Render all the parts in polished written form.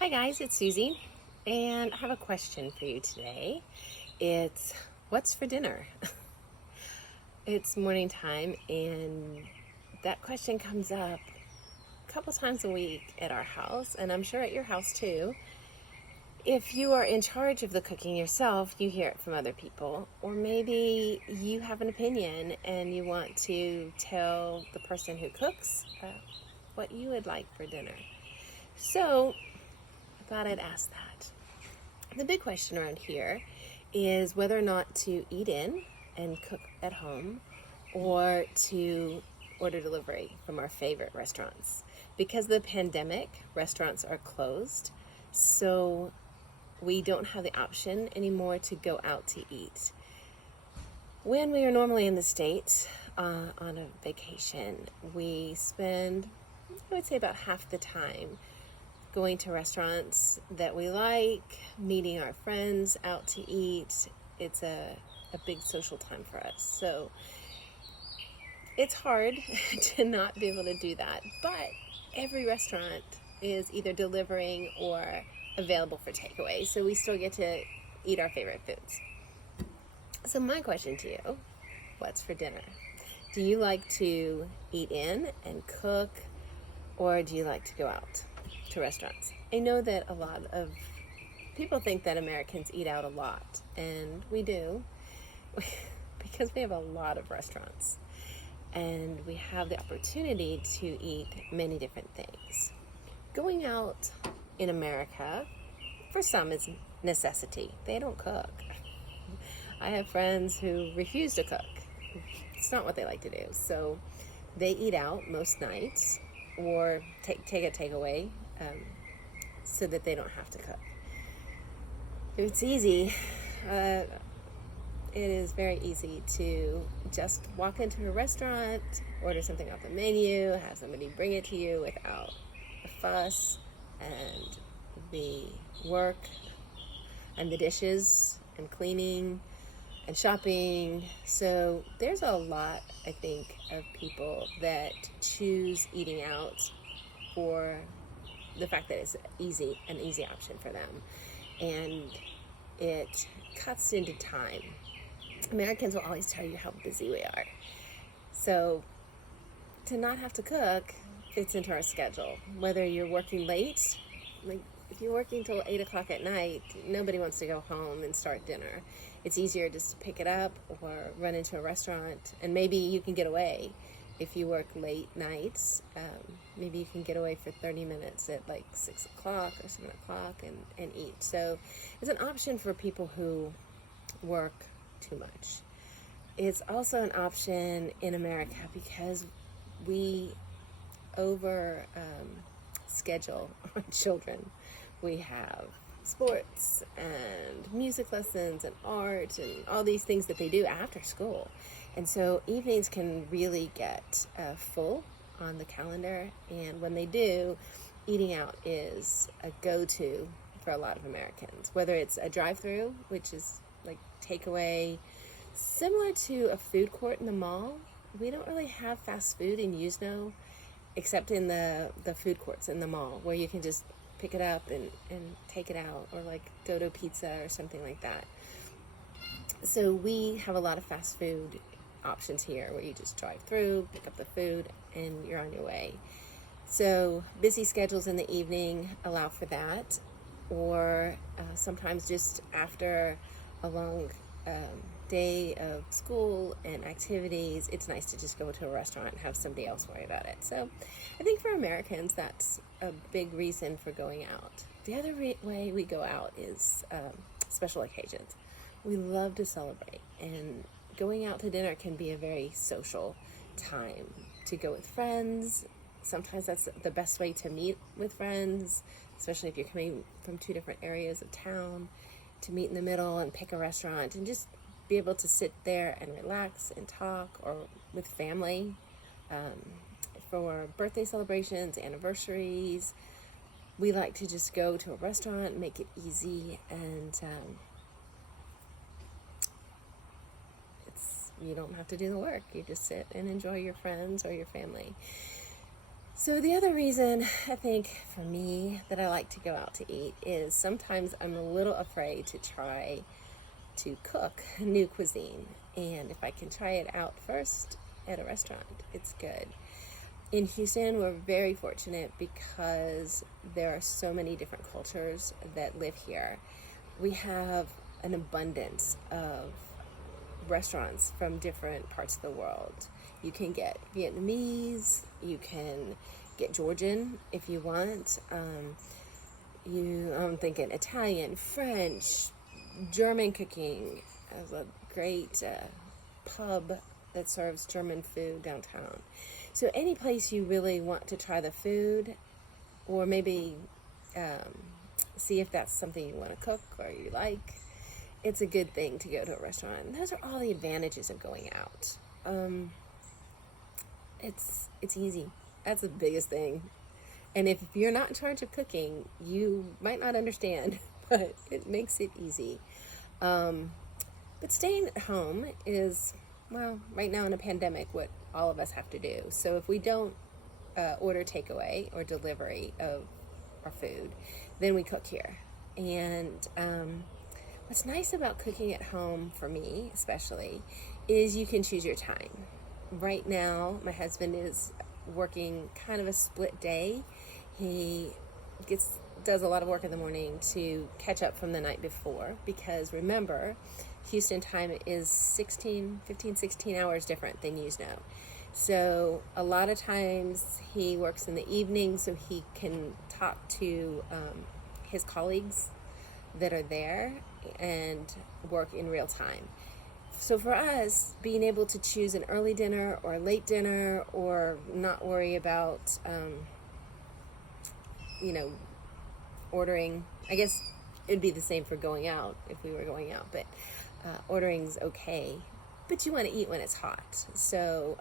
Hi guys, it's Susie, and I have a question for you today. It's what's for dinner? It's morning time, and that question comes up a couple times a week at our house, and I'm sure at your house too. If you are in charge of the cooking yourself, you hear it from other people, or maybe you have an opinion and you want to tell the person who cooks what you would like for dinner. So I thought I'd ask that. The big question around here is whether or not to eat in and cook at home or to order delivery from our favorite restaurants. Because of the pandemic, restaurants are closed, so we don't have the option anymore to go out to eat. When we are normally in the States on a vacation, we spend, I would say, about half the time going to restaurants that we like, meeting our friends out to eat. It's a big social time for us. So it's hard to not be able to do that. But every restaurant is either delivering or available for takeaway. So we still get to eat our favorite foods. So my question to you, what's for dinner? Do you like to eat in and cook, or do you like to go out to restaurants? I know that a lot of people think that Americans eat out a lot, and we do because we have a lot of restaurants and we have the opportunity to eat many different things. Going out in America, for some, is necessity. They don't cook. I have friends who refuse to cook. It's not what they like to do. So they eat out most nights or take a takeaway so that they don't have to cook. It's easy. It is very easy to just walk into a restaurant, order something off the menu, have somebody bring it to you without the fuss and the work and the dishes and cleaning and shopping. So there's a lot, I think, of people that choose eating out for the fact that it's an easy option for them. And it cuts into time. Americans will always tell you how busy we are. So to not have to cook fits into our schedule. Whether you're working late, like if you're working till 8 o'clock at night, nobody wants to go home and start dinner. It's easier just to pick it up or run into a restaurant, and maybe you can get away. If you work late nights, maybe you can get away for 30 minutes at like 6 o'clock or 7 o'clock and eat. So it's an option for people who work too much. It's also an option in America because we over schedule our children. We have sports and music lessons and art and all these things that they do after school. And so evenings can really get full on the calendar. And when they do, eating out is a go-to for a lot of Americans. Whether it's a drive-through, which is like takeaway, similar to a food court in the mall. We don't really have fast food in Usno, except in the food courts in the mall, where you can just pick it up and take it out, or like go to pizza or something like that. So we have a lot of fast food options here where you just drive through, pick up the food, and you're on your way. So busy schedules in the evening allow for that, or sometimes just after a long day of school and activities, it's nice to just go to a restaurant and have somebody else worry about it. So I think for Americans, that's a big reason for going out. The other way we go out is special occasions. We love to celebrate, and going out to dinner can be a very social time to go with friends. Sometimes that's the best way to meet with friends, especially if you're coming from two different areas of town, to meet in the middle and pick a restaurant and just be able to sit there and relax and talk, or with family for birthday celebrations, anniversaries. We like to just go to a restaurant, make it easy, and you don't have to do the work. You just sit and enjoy your friends or your family. So the other reason I think for me that I like to go out to eat is sometimes I'm a little afraid to try to cook new cuisine. And if I can try it out first at a restaurant, it's good. In Houston, we're very fortunate because there are so many different cultures that live here. We have an abundance of restaurants from different parts of the world. You can get Vietnamese, you can get Georgian if you want. I'm thinking Italian, French, German cooking. There's a great pub that serves German food downtown. So any place you really want to try the food, or maybe see if that's something you want to cook or you like, it's a good thing to go to a restaurant. And those are all the advantages of going out. It's easy. That's the biggest thing. And if you're not in charge of cooking, you might not understand, but it makes it easy. But staying at home is, well, right now in a pandemic, what all of us have to do. So if we don't order takeaway or delivery of our food, then we cook here. And what's nice about cooking at home, for me especially, is you can choose your time. Right now, my husband is working kind of a split day. He does a lot of work in the morning to catch up from the night before, because remember, Houston time is 16 hours different than you know. So a lot of times he works in the evening so he can talk to his colleagues that are there and work in real time. So for us, being able to choose an early dinner or a late dinner, or not worry about, ordering, I guess it'd be the same for going out if we were going out, but ordering's okay. But you want to eat when it's hot. So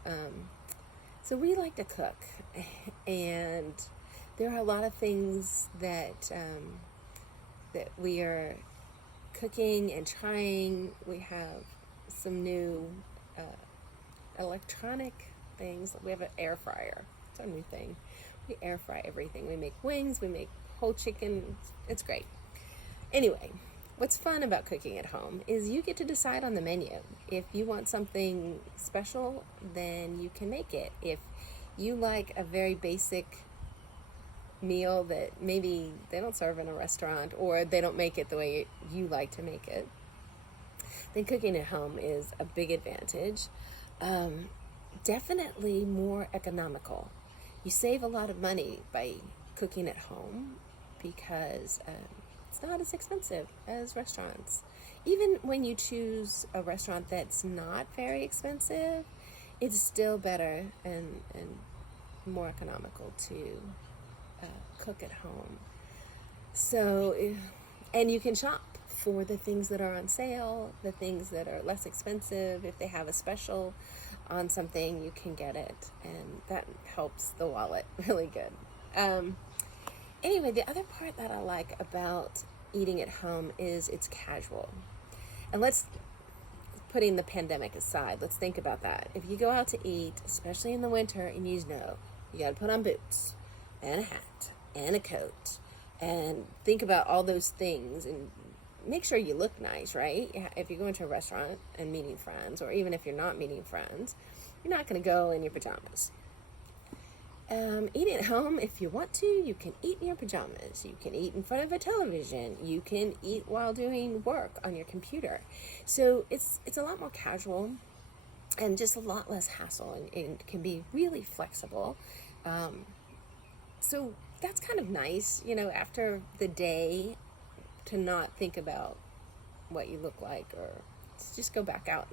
we like to cook, and there are a lot of things that we are cooking and trying. We have some new electronic things. We have an air fryer. It's our new thing. We air fry everything. We make wings, we make whole chicken. It's great. Anyway, what's fun about cooking at home is you get to decide on the menu. If you want something special, then you can make it. If you like a very basic meal that maybe they don't serve in a restaurant, or they don't make it the way you like to make it, then cooking at home is a big advantage. Definitely more economical. You save a lot of money by cooking at home because it's not as expensive as restaurants. Even when you choose a restaurant that's not very expensive, it's still better and more economical to cook at home. So, and you can shop for the things that are on sale, the things that are less expensive. If they have a special on something, you can get it, and that helps the wallet really good. Anyway, the other part that I like about eating at home is it's casual. And putting the pandemic aside, let's think about that. If you go out to eat, especially in the winter, and you know, you got to put on boots and a hat and a coat, and think about all those things, and make sure you look nice, right? If you're going to a restaurant and meeting friends, or even if you're not meeting friends, you're not going to go in your pajamas. Eating at home, if you want to, you can eat in your pajamas. You can eat in front of a television. You can eat while doing work on your computer. So it's a lot more casual and just a lot less hassle, and can be really flexible. So that's kind of nice, after the day, to not think about what you look like, or to just go back out.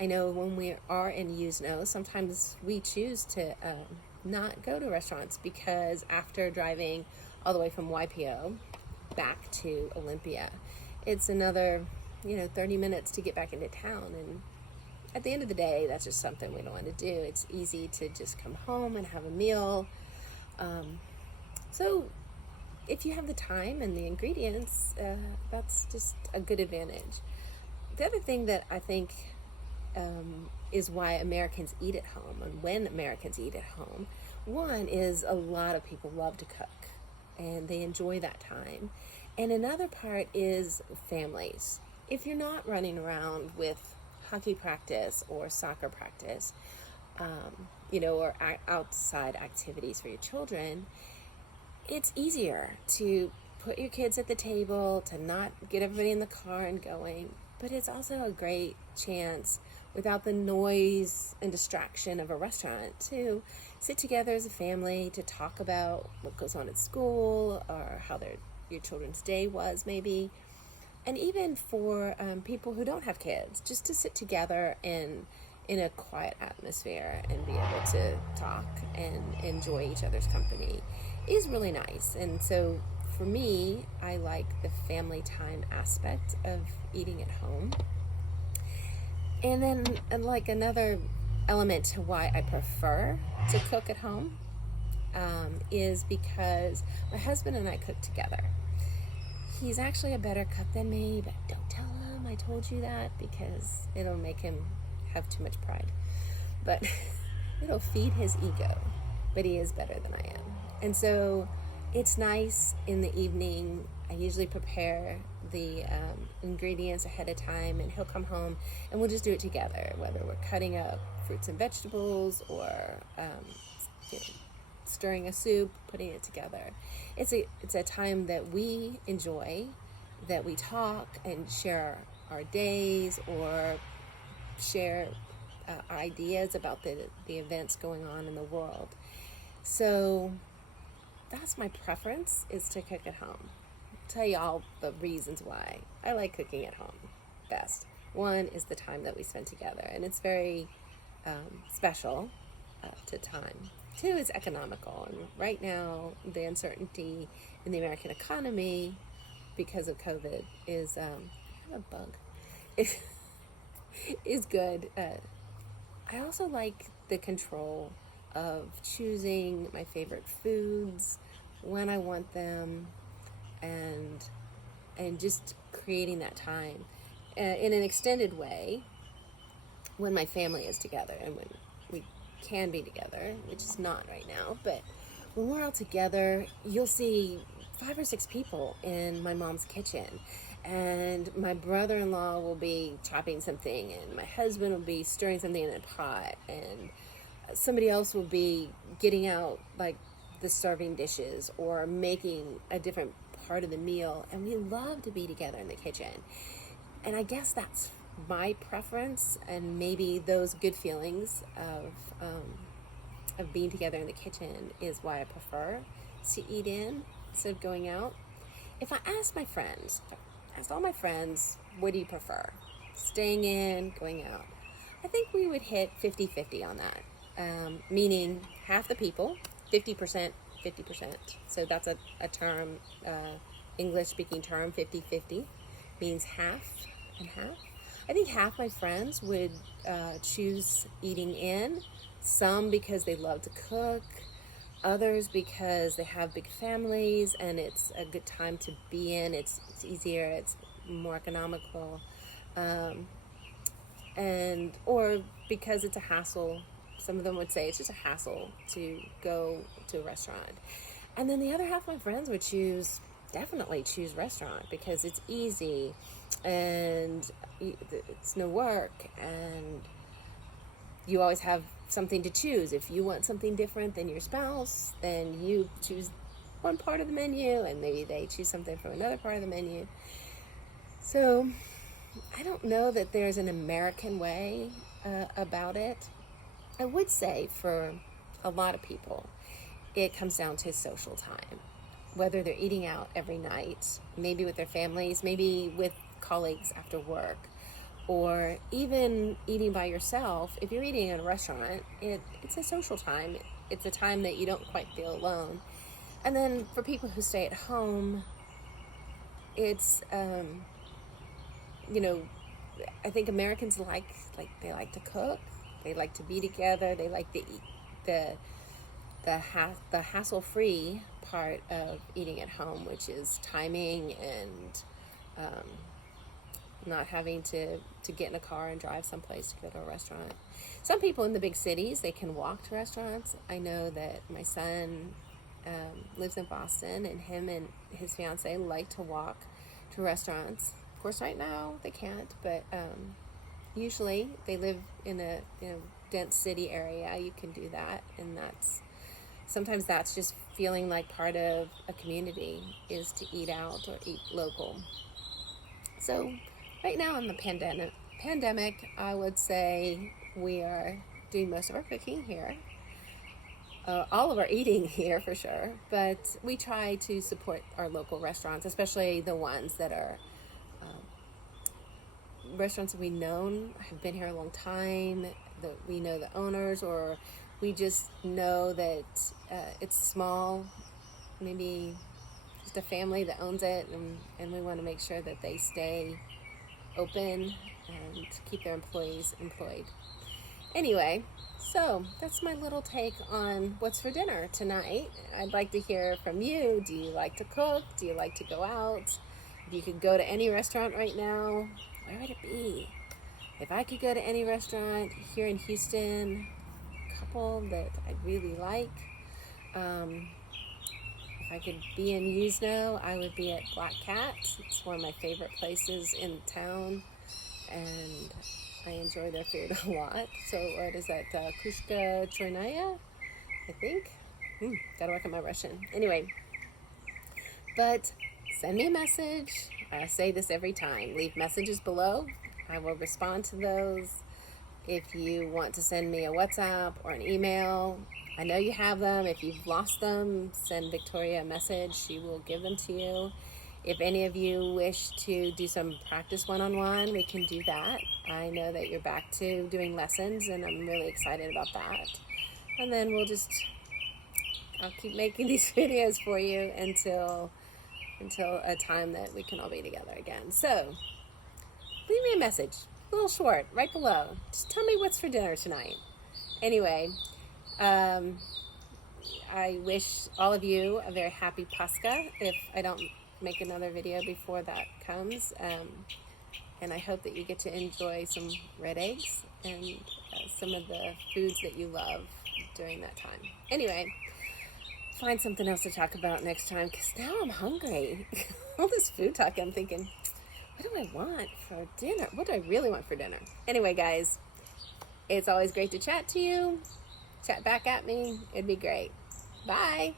I know when we are in Usno, sometimes we choose to not go to restaurants, because after driving all the way from YPO back to Olympia, it's another 30 minutes to get back into town, and at the end of the day, that's just something we don't want to do. It's easy to just come home and have a meal. So if you have the time and the ingredients, that's just a good advantage. The other thing that I think is why Americans eat at home, and when Americans eat at home, One is a lot of people love to cook and they enjoy that time. And another part is families. If you're not running around with hockey practice or soccer practice, or outside activities for your children, it's easier to put your kids at the table, to not get everybody in the car and going. But it's also a great chance, without the noise and distraction of a restaurant, to sit together as a family to talk about what goes on at school or how your children's day was maybe. And even for people who don't have kids, just to sit together in a quiet atmosphere and be able to talk and enjoy each other's company is really nice. And so for me, I like the family time aspect of eating at home. And then like another element to why I prefer to cook at home is because my husband and I cook together. He's actually a better cook than me, but don't tell him I told you that, because it'll make him have too much pride. But it'll feed his ego. But he is better than I am. And so it's nice in the evening. I usually prepare the ingredients ahead of time, and he'll come home and we'll just do it together, whether we're cutting up fruits and vegetables or stirring a soup, putting it together. It's a time that we enjoy, that we talk and share our days or share ideas about the events going on in the world. So that's my preference, is to cook at home. I'll tell you all the reasons why I like cooking at home best. One is the time that we spend together, and it's very special to time. Two is economical, and right now the uncertainty in the American economy because of COVID is I have a bug. Is good. I also like the control of choosing my favorite foods when I want them, and just creating that time in an extended way when my family is together and when we can be together, which is not right now. But when we're all together, you'll see 5 or 6 people in my mom's kitchen, and my brother-in-law will be chopping something, and my husband will be stirring something in a pot, and somebody else will be getting out like the serving dishes or making a different part of the meal. And we love to be together in the kitchen. And I guess that's my preference, and maybe those good feelings of being together in the kitchen is why I prefer to eat in instead of going out. If I asked all my friends, what do you prefer? Staying in, going out? I think we would hit 50-50 on that. Meaning half the people, 50%, 50%. So that's a term, English-speaking term, 50-50, means half and half. I think half my friends would choose eating in, some because they love to cook, others because they have big families and it's a good time to be in. It's easier, it's more economical, or because it's a hassle. Some of them would say it's just a hassle to go to a restaurant. And then the other half of my friends would definitely choose restaurant, because it's easy and it's no work, and you always have something to choose. If you want something different than your spouse, then you choose one part of the menu, and maybe they choose something from another part of the menu. So I don't know that there's an American way about it. I would say for a lot of people, it comes down to social time. Whether they're eating out every night, maybe with their families, maybe with colleagues after work, or even eating by yourself. If you're eating at a restaurant, it's a social time. It's a time that you don't quite feel alone. And then for people who stay at home, it's, I think Americans they like to cook. They like to be together. They like to eat the hassle-free part of eating at home, which is timing and not having to get in a car and drive someplace to go to a restaurant. Some people in the big cities, they can walk to restaurants. I know that my son lives in Boston, and him and his fiance like to walk to restaurants. Of course, right now they can't, but usually they live in a dense city area. You can do that, and sometimes that's just feeling like part of a community, is to eat out or eat local. So right now in the pandemic, I would say we are doing most of our cooking here. All of our eating here for sure, but we try to support our local restaurants, especially the ones that are restaurants that have been here a long time, that we know the owners, or we just know that it's small, maybe just a family that owns it, and we want to make sure that they stay open and keep their employees employed. Anyway, so that's my little take on what's for dinner tonight. I'd like to hear from you. Do you like to cook? Do you like to go out? If you could go to any restaurant right now, where would it be? If I could go to any restaurant here in Houston, a couple that I really like. If I could be in Usno, I would be at Black Cat. It's one of my favorite places in town, and I enjoy their food a lot. So what is that? Kushka Chornaya, I think. Gotta work on my Russian. Anyway, but send me a message. I say this every time. Leave messages below. I will respond to those. If you want to send me a WhatsApp or an email, I know you have them. If you've lost them, send Victoria a message. She will give them to you. If any of you wish to do some practice one-on-one, we can do that. I know that you're back to doing lessons, and I'm really excited about that. And then I'll keep making these videos for you until a time that we can all be together again. So leave me a message, a little short, right below. Just tell me what's for dinner tonight. Anyway, I wish all of you a very happy Pascha if I don't make another video before that comes. And I hope that you get to enjoy some red eggs and some of the foods that you love during that time. Anyway, find something else to talk about next time, because now I'm hungry. All this food talk, I'm thinking, what do I want for dinner? What do I really want for dinner? Anyway, guys, it's always great to chat to you. Chat back at me. It'd be great. Bye.